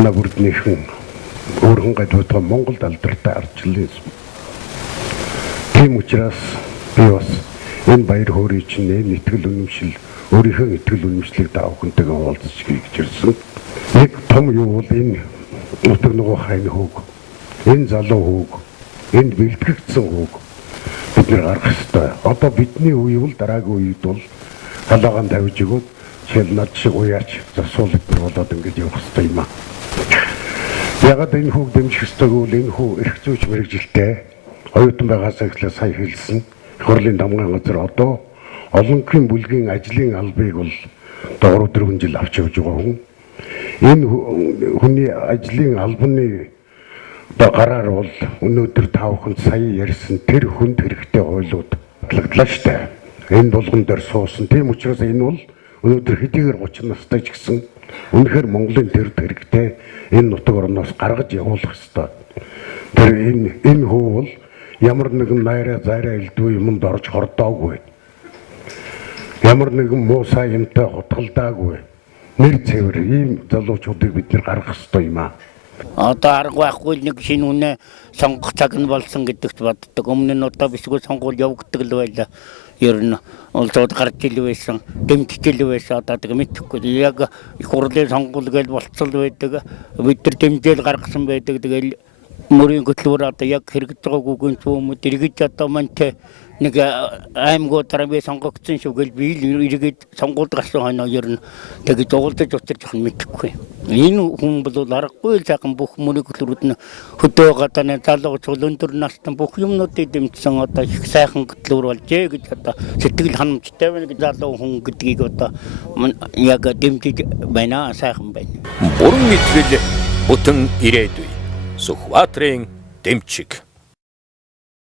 манай бүрднийхэн өөрхөн гадуудаг Монголд алдартай ардчлалын сум. Тийм учраас би бас энэ баяр хөөргийг чинь итгэл үнэмшил өөрийнхөө итгэл үнэмшлийг даавхантэйгээ уулзаж хийж ирсэн. Нэг том юу бол энэ нутаг нөгөө хайн хүүг, энэ залуу хүүг, энд бэлтгэгдсэн хүүг бид нэр гарах ёстой. Одоо бидний үе бол дараагийн үед бол халаагаан тавьж өгөөд жишээл над шиг уяач засуулдаг болоод ингэж явах ёстой юм аа. Ягаад энэ хүүг дэмжих ёстой гэвэл энэ хүү эрх зүйч мэрэгжилтэй оюутан байгаас эхлээ сая хэлсэн. Их хурлын дамгаан газар одоо олонхын бүлгийн ажлын албыг бол доор 4 жил авч явж байгаа хүн. Энэ хүний ажлын албаны гараар бол өнөөдөр таавхан сая ярьсан тэр хүнд хэрэгтэй хуйлууд батлагдлаа штэ. Энэ болгон дээр суусан. Тийм учраас энэ бол өнөөдөр хэдийгээр 30 настай ч гэсэн үнэхээр Монголын төрд хэрэгтэй энэ нутаг орноос гаргаж явуулах ёстой. Тэр энэ хүү бол ямар нэгэн найраа зайраа элдвээ юмд орж хордоогүй. Ямар нэгэн муу сайн юмтай хутгалдаагүй. Нэр цэвэр ийм залуучуудыг бид нэр гаргах ёстой юм аа. Одоо арга байхгүй нэг шинэ үнэ сонгох цаг нь болсон гэдэгт боддог. Өмнө нь одоо бишгүй сонгуул явагддаг л байлаа. Ер нь улсууд гарч ил байсан, дэмжил байсан одоо тэг мэдхгүй. Яг их хурлын сонгуул гэж болцол байдаг. Бид нар дэмжэл гаргасан байдаг. Тэгэл мөрийн хөтөлбөр одоо яг хэрэгж байгаагүй гүн хүмүүс эргэж одоо мантай нэг аймагуудаар би сонгогдсон шүү гэл би эргээд сонгуульд гарсан хойно ер нь тэгээд уулзаж учирч явах мэдэхгүй. Энэ хүн бол аргагүй сайхан бүх мөрийн хөтөлбөрүүд нь хөдөө гадаа залууч өндөр настай бүх юмнуудыг дэмжсэн одоо их сайхан хөтөлбөр болжээ гэж одоо сэтгэл ханамжтай байна гэж залуу хүн гэдгийг одоо яг дэмжиж байна сайхан байна. Бүрэн итгэл бүтэн ирээдүй. Сүхбаатарын дэмчиг.